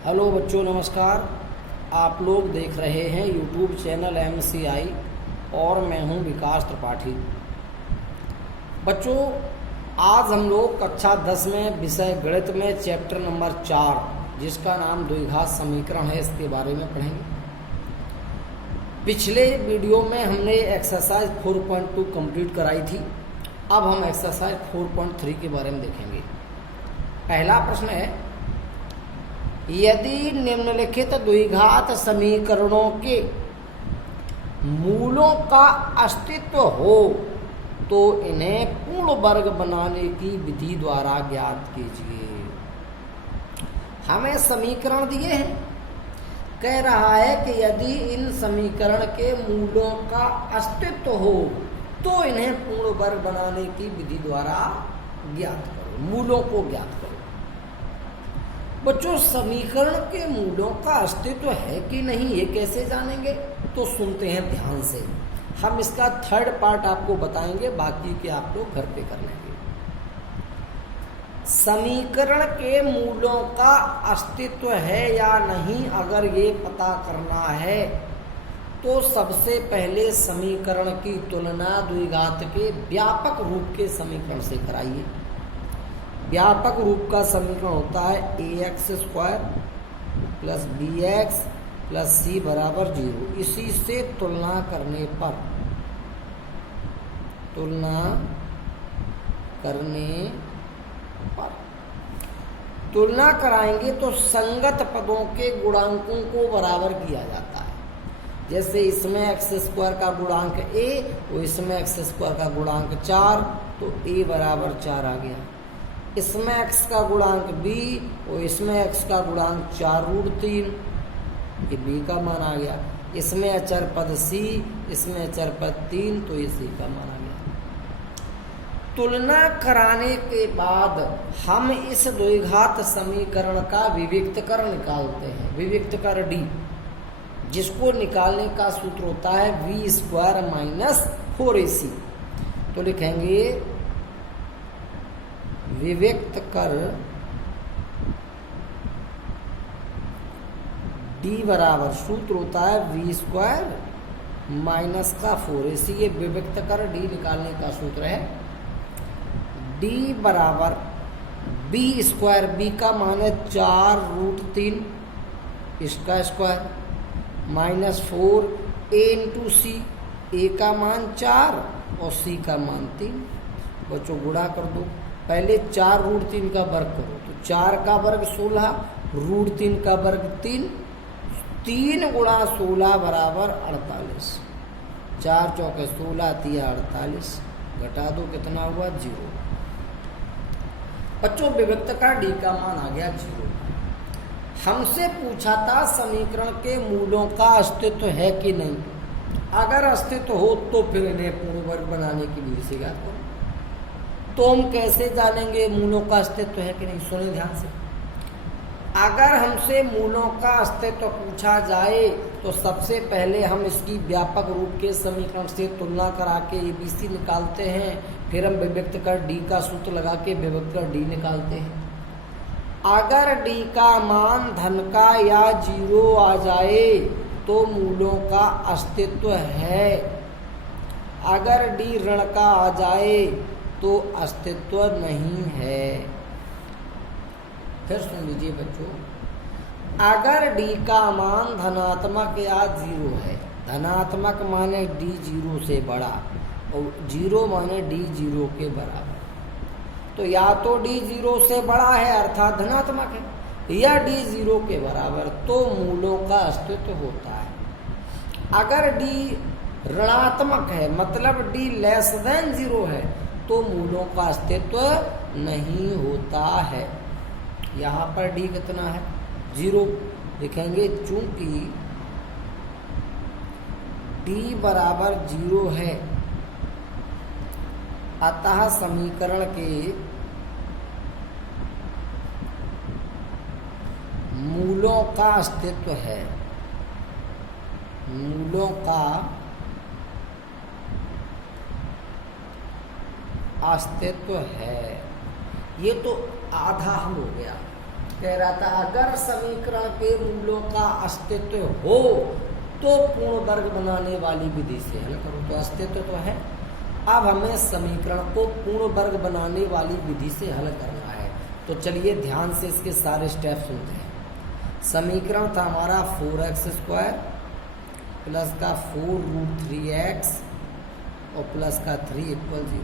Hello बच्चों, नमस्कार। आप लोग देख रहे हैं यूट्यूब चैनल MCI और मैं हूं विकास त्रिपाठी। बच्चों, आज हम लोग कक्षा 10 में विषय गणित में चैप्टर नंबर 4 जिसका नाम द्विघात समीकरण है, इसके बारे में पढ़ेंगे। पिछले वीडियो में हमने एक्सरसाइज 4.2 कंप्लीट कराई थी। अब हम एक्सरसाइज 4.3 के बारे में देखेंगे। पहला प्रश्न है, यदि निम्नलिखित द्विघात समीकरणों के मूलों का अस्तित्व हो तो इन्हें पूर्ण वर्ग बनाने की विधि द्वारा ज्ञात कीजिए। हमें समीकरण दिए हैं, कह रहा है कि यदि इन समीकरण के मूलों का अस्तित्व हो तो इन्हें पूर्ण वर्ग बनाने की विधि द्वारा ज्ञात करो, मूलों को ज्ञात करो। बच्चों, समीकरण के मूलों का अस्तित्व है कि नहीं ये कैसे जानेंगे? तो सुनते हैं ध्यान से। हम इसका थर्ड पार्ट आपको बताएंगे, बाकी के आप लोग घर पे कर लेंगे। समीकरण के मूलों का अस्तित्व है या नहीं अगर ये पता करना है तो सबसे पहले समीकरण की तुलना द्विघात के व्यापक रूप के समीकरण से कराइए। व्यापक रूप का समीकरण होता है ax² + bx + c = 0। इसी से तुलना करने पर तुलना कराएंगे तो संगत पदों के गुणांकों को बराबर किया जाता है। जैसे इसमें x² का गुणांक a और इसमें x² का गुणांक 4, तो a = 4 आ गया। इसमें x का गुणांक b और इसमें x का गुणांक 4√3, ये b का मान आ गया। इसमें अचर पद c, इसमें अचर पद 3, तो ये c का मान आ गया। तुलना कराने के बाद हम इस द्विघात समीकरण का विविक्तकर निकालते हैं। विविक्तकर d, जिसको निकालने का सूत्र होता है v² - 4ac। तो लिखेंगे विविक्त कर d बराबर सूत्र होता है v² - 4ac। ये विविक्त कर d निकालने का सूत्र है। d बराबर b², b का मान है 4√3, इसका स्क्वायर -4 a × c, a का मान 4 और c का मान 3। बच्चों, गुणा कर दो। पहले 4√3 का वर्ग करो तो 4 का वर्ग 16, √3 का वर्ग 3, 3 × 16 = 48। 4 चौके 16, 3 48, घटा दो, कितना हुआ? 0। बच्चों, विविक्त का d का मान आ गया 0। हमसे पूछा था समीकरण के मूलों का अस्तित्व है कि नहीं। अगर अस्तित्व हो तो फिर इन्हें पूर्ण वर्ग बनाने की विधि से ज्ञात करो। तो हम कैसे जानेंगे मूलों का अस्तित्व है कि नहीं? सुने ध्यान से। अगर हमसे मूलों का अस्तित्व पूछा जाए तो सबसे पहले हम इसकी व्यापक रूप के समीकरण से तुलना करा के ABC निकालते हैं। फिर हम विविक्त कर d का सूत्र लगा के विविक्त कर d निकालते हैं। अगर d का मान धन का या 0 आ जाए तो मूलों का अस्तित्व है। अगर d ऋण का आ जाए तो अस्तित्व नहीं है। फिर सुन लीजिए बच्चों, अगर d का मान धनात्मक या 0 है, धनात्मक माने d 0 से बड़ा और 0 माने d 0 के बराबर, तो या तो d 0 से बड़ा है अर्थात धनात्मक है, या d 0 के बराबर, तो मूलों का अस्तित्व होता है। अगर d ऋणात्मक है मतलब d <0 है तो मूलों का अस्तित्व नहीं होता है। यहाँ पर d कितना है? 0 लिखेंगे, चूंकि d बराबर 0 है अतः समीकरण के मूलों का अस्तित्व है। मूलों का अस्तित्व है। ये तो आधा हल हो गया। कह रहा था अगर समीकरण के मूलों का अस्तित्व हो तो पूर्ण वर्ग बनाने वाली विधि से हल करो। तो अस्तित्व तो है, अब हमें समीकरण को पूर्ण वर्ग बनाने वाली विधि से हल करना है। तो चलिए ध्यान से इसके सारे स्टेप सुनते हैं। समीकरण था हमारा 4x² प्लस का 4√3x और प्लस का 3 = 0।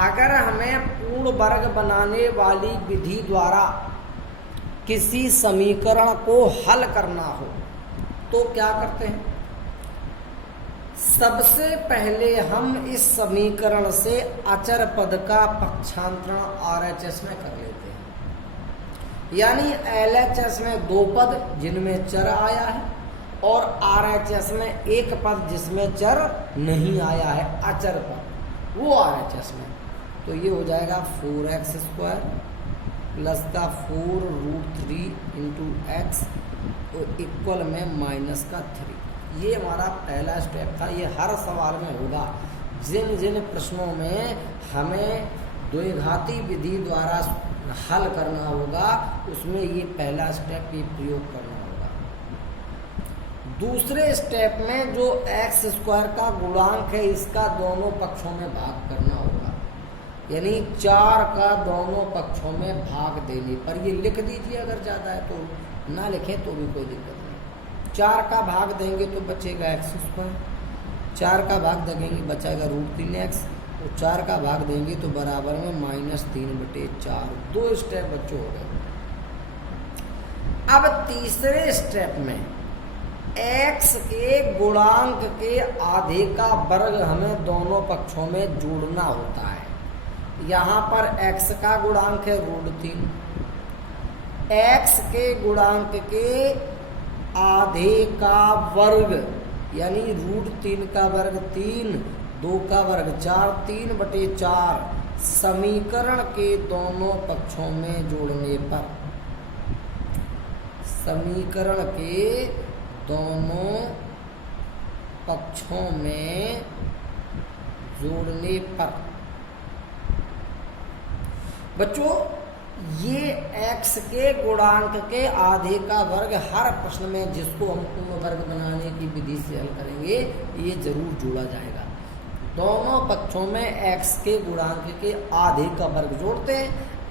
अगर हमें पूर्ण वर्ग बनाने वाली विधि द्वारा किसी समीकरण को हल करना हो तो क्या करते हैं? सबसे पहले हम इस समीकरण से अचर पद का पक्षांतरण RHS में कर लेते हैं। यानी LHS में 2 पद जिनमें चर आया है और RHS में 1 पद जिसमें चर नहीं आया है, अचर पद, वो RHS में। तो ये हो जाएगा 4x² प्लस का 4√3 × x और इक्वल में माइनस का 3। ये हमारा पहला स्टेप था। ये हर सवाल में होगा। जिन जिन प्रश्नों में हमें द्विघाती विधि द्वारा हल करना होगा उसमें ये पहला स्टेप ये प्रयोग करना होगा। दूसरे स्टेप में जो x² का गुणांक है इसका दोनों पक्षों में भाग करना होगा। यानी 4 का दोनों पक्षों में भाग देने पर, ये लिख दीजिए अगर ज़्यादा है तो, ना लिखें तो भी कोई दिक्कत नहीं। 4 का भाग देंगे तो बचेगा x², 4 का भाग देंगे बचेगा √3x, तो 4 का भाग देंगे तो बराबर में -3/4। 2 स्टेप बच्चों हो गए। अब तीसरे स्टेप में x के गुणांक के आधे का वर्ग हमें दोनों पक्षों में जोड़ना होता है। यहाँ पर x का गुणांक है √3, x के गुणांक के आधे का वर्ग यानी √3 का वर्ग 3, 2 का वर्ग 4, 3/4 समीकरण के दोनों पक्षों में जोड़ने पर, समीकरण के दोनों पक्षों में जोड़ने पर बच्चों ये x के गुणांक के आधे का वर्ग हर प्रश्न में जिसको हम पूर्ण वर्ग बनाने की विधि से हल करेंगे ये जरूर जोड़ा जाएगा। दोनों पक्षों में x के गुणांक के आधे का वर्ग जोड़ते हैं।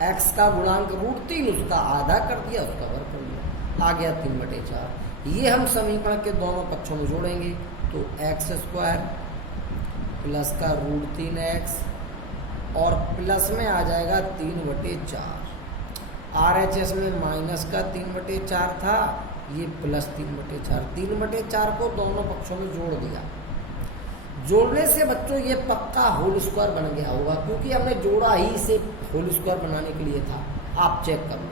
x का गुणांक √3 उसका आधा कर दिया, उसका वर्ग कर दिया, आ गया 3/4। ये हम समीकरण के दोनों पक्षों में जोड़ेंगे तो x² प्लस का √3x और प्लस में आ जाएगा 3/4। RHS में माइनस का 3/4 था, ये प्लस 3/4। 3/4 को दोनों पक्षों में जोड़ दिया। जोड़ने से बच्चों ये पक्का होल स्क्वायर बन गया होगा, क्योंकि हमने जोड़ा ही इसे होल स्क्वायर बनाने के लिए था। आप चेक कर लो,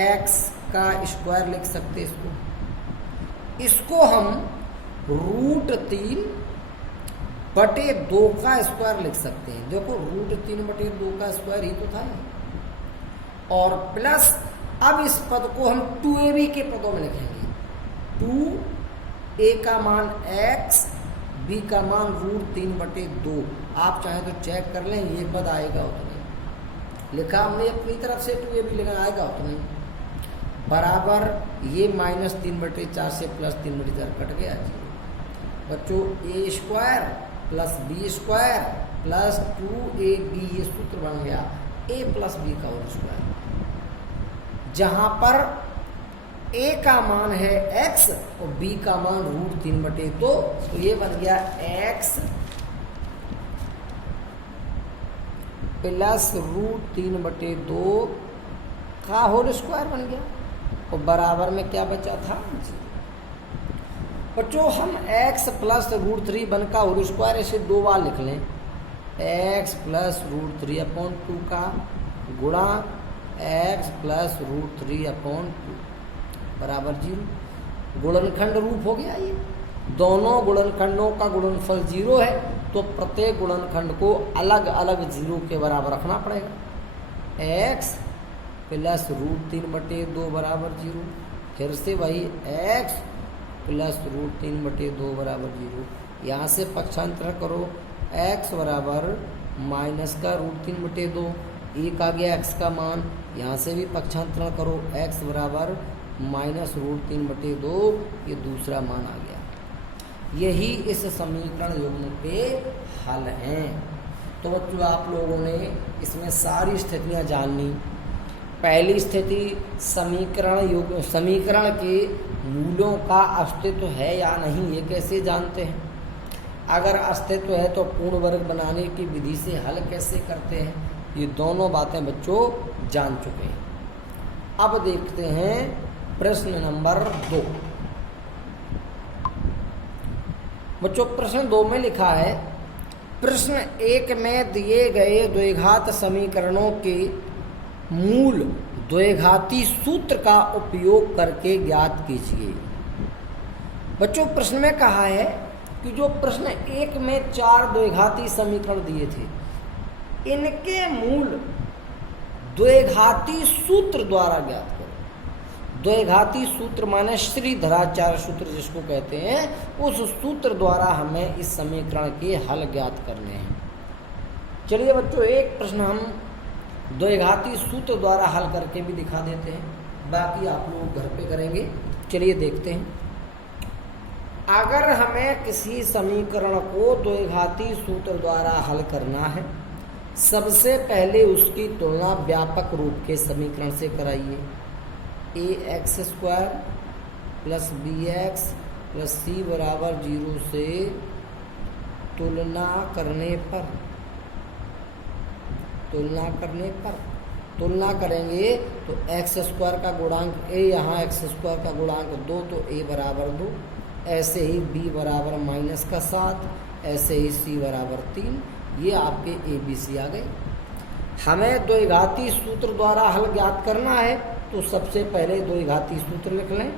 x का स्क्वायर लिख सकते इसको हम √3/2 का स्क्वायर लिख सकते हैं। देखो √3/2 का स्क्वायर ही तो था ये। और प्लस अब इस पद को हम 2ab के पदों में लिखेंगे। 2a का मान x, b का मान √3/2। आप चाहें तो चेक कर लें, ये पद आएगा उतना लिखा हमने अपनी तरफ से 2ab लिखा, आएगा उतना बराबर ये -3/4 से +3/4 कट गया जी। बच्चों a² plus b² plus 2ab ये सूत्र बन गया a प्लस b का होल स्क्वायर, जहां पर a का मान है x और b का मान √3/2। तो ये बन गया x प्लस √3/2 का होल स्क्वायर बन गया और बराबर में क्या बचा था। बच्चों हम x प्लस √3 बन का होल स्क्वायर इसे 2 बार लिख लें। x प्लस √3/2 का गुणा x प्लस √3/2 बराबर 0। गुणनखंड रूप हो गया ये। दोनों गुणनखंडों का गुणनफल 0 है तो प्रत्येक गुणनखंड को अलग अलग 0 के बराबर रखना पड़ेगा। x प्लस √3/2 बराबर 0, फिर से वही x प्लस √3/2 बराबर 0। यहाँ से पक्षांतर करो, x बराबर माइनस का √3/2 1 आ गया x का मान, यहाँ से भी पक्षांतरण करो, x बराबर -√3/2, ये दूसरा मान आ गया। यही इस समीकरण युग्म के हल हैं। तो बच्चों आप लोगों ने इसमें सारी स्थितियां जाननी। पहली स्थिति समीकरण के मूलों का अस्तित्व है या नहीं, ये कैसे जानते हैं। अगर अस्तित्व है तो पूर्ण वर्ग बनाने की विधि से हल कैसे करते हैं, ये दोनों बातें बच्चों जान चुके हैं। अब देखते हैं प्रश्न नंबर 2। बच्चों प्रश्न 2 में लिखा है, प्रश्न 1 में दिए गए द्विघात समीकरणों के मूल द्विघाती सूत्र का उपयोग करके ज्ञात कीजिए। बच्चों प्रश्न में कहा है कि जो प्रश्न 1 में 4 द्विघाती समीकरण दिए थे, इनके मूल द्विघाती सूत्र द्वारा ज्ञात करो। द्विघाती सूत्र माने श्रीधराचार्य सूत्र जिसको कहते हैं, उस सूत्र द्वारा हमें इस समीकरण के हल ज्ञात करने हैं। चलिए बच्चों एक प्रश्न हम द्विघाती सूत्र द्वारा हल करके भी दिखा देते हैं, बाकी आप लोग घर पे करेंगे। चलिए देखते हैं। अगर हमें किसी समीकरण को द्विघाती सूत्र द्वारा हल करना है, सबसे पहले उसकी तुलना व्यापक रूप के समीकरण से कराइए। ax² + bx + c = 0 से तुलना करेंगे तो x² का गुणांक a, यहाँ x² का गुणांक 2, तो a = 2, ऐसे ही b = -7, ऐसे ही c = 3। ये आपके ABC आ गए। हमें द्विघाती सूत्र द्वारा हल ज्ञात करना है, तो सबसे पहले द्विघाती सूत्र लिख लें।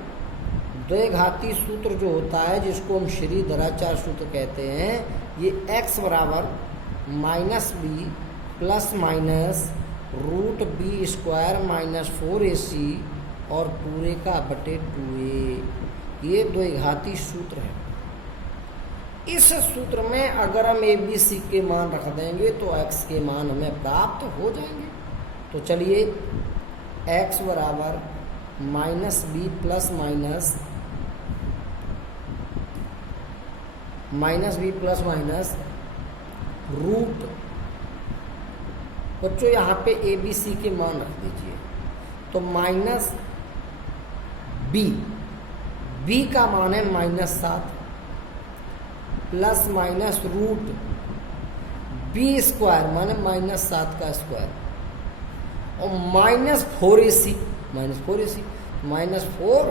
द्विघाती सूत्र जो होता है, जिसको हम श्रीधराचार्य सूत्र कहते हैं, ये x बराबर -b + √b² - 4ac और पूरे का बटे 2a, ये द्विघाती सूत्र है। इस सूत्र में अगर हम ABC के मान रख देंगे तो x के मान हमें प्राप्त हो जाएंगे। तो चलिए x बराबर -b ± रूट, बच्चों यहाँ पे ABC के मान रख दीजिए। तो -b का मान है -7 ± रूट b² माने -7 का स्क्वायर और -4ac -4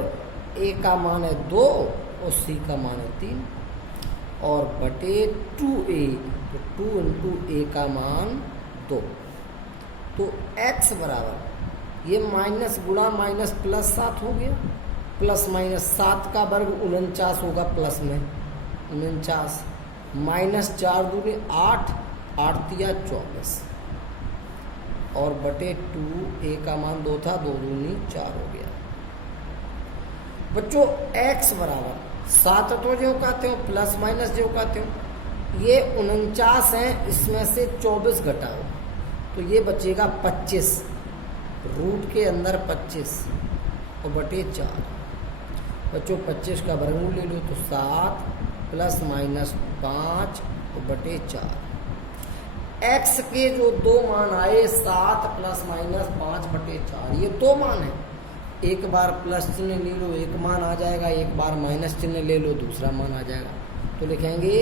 a का मान है 2 और c का मान है 3 और बटे 2a, तो 2 × a का मान 2। तो x बराबर ये माइनस गुणा माइनस +7 हो गया, +- 7 का वर्ग 49 होगा, प्लस में 49 -4 दूनी 8, 8 × 24 और बटे 2 a का मान 2 था, 2 दूनी 4 हो गया। बच्चों x बराबर 7 तो जो कहते हो प्लस माइनस जो कहते हो, ये 49 है, इसमें से 24 घटाओ तो ये बचेगा 25, रूट के अंदर 25 और बटे 4। बच्चों 25 का वर्गमूल ले लो तो 7 ± 5 और बटे 4। x के जो 2 मान आए 7 ± 5 बटे 4, ये 2 मान है। एक बार प्लस चिन्ह ले लो, एक मान आ जाएगा, एक बार माइनस चिन्ह ले लो, दूसरा मान आ जाएगा। तो लिखेंगे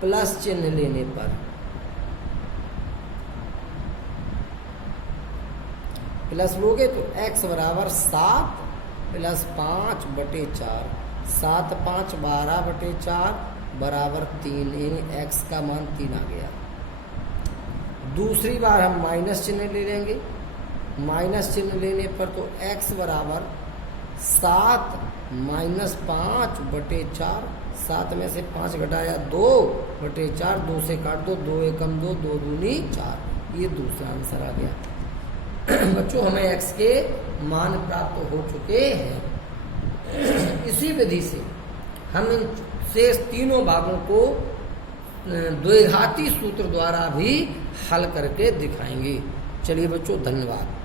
प्लस चिन्ह लेने पर प्लस लोगे तो x बराबर 7 + 5 बटे 4, 7 × 5 = 12 बटे 4 बराबर 3, यानी x का मान 3 आ गया। दूसरी बार हम माइनस चिन्ह ले लेंगे, माइनस चिन्ह लेने पर तो x बराबर 7 - 5 बटे 4, 7 में से 5 घटाया 2 बटे 4, 2 से काट दो, 2 एकम 2, 2 दूनी 4, ये दूसरा आंसर आ गया। बच्चों हमें x के मान प्राप्त हो चुके हैं। इसी विधि से हम इन शेष तीनों भागों को द्विघाती सूत्र द्वारा भी हल करके दिखाएंगे। चलिए बच्चों, धन्यवाद।